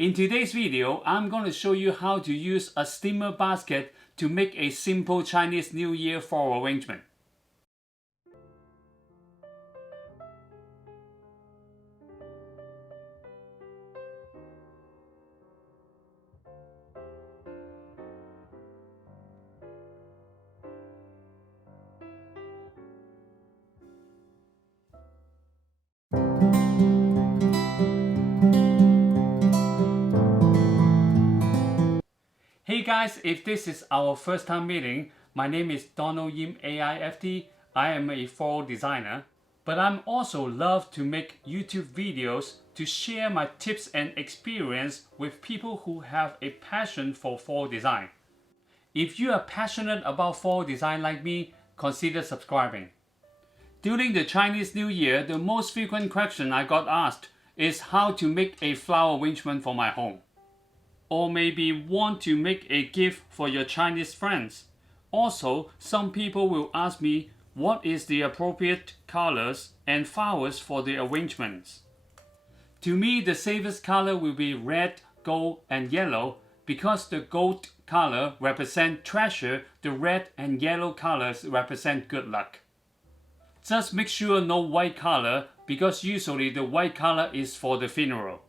In today's video, I'm going to show you how to use a steamer basket to make a simple Chinese New Year floral arrangement. Hey guys, if this is our first time meeting, my name is Donald Yim AIFT. I am a floral designer, but I'm also love to make YouTube videos to share my tips and experience with people who have a passion for floral design. If you are passionate about floral design like me, consider subscribing. During the Chinese New Year, the most frequent question I got asked is how to make a flower arrangement for my home. Or maybe want to make a gift for your Chinese friends. Also, some people will ask me what is the appropriate colors and flowers for the arrangements. To me, the safest color will be red, gold, and yellow because the gold color represents treasure, the red and yellow colors represent good luck. Just make sure no white color because usually the white color is for the funeral.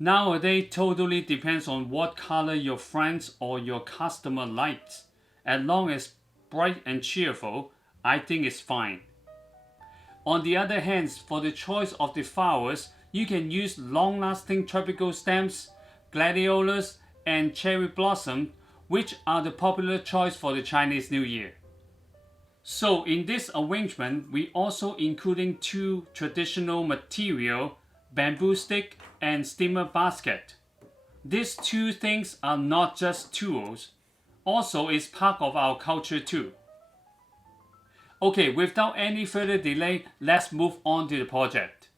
Nowadays, totally depends on what color your friends or your customer likes. As long as bright and cheerful, I think it's fine. On the other hand, for the choice of the flowers, you can use long-lasting tropical stems, gladiolus, and cherry blossom, which are the popular choice for the Chinese New Year. So in this arrangement, we also including two traditional material, bamboo stick and steamer basket. These two things are not just tools, also is part of our culture too. Okay, without any further delay, let's move on to the project.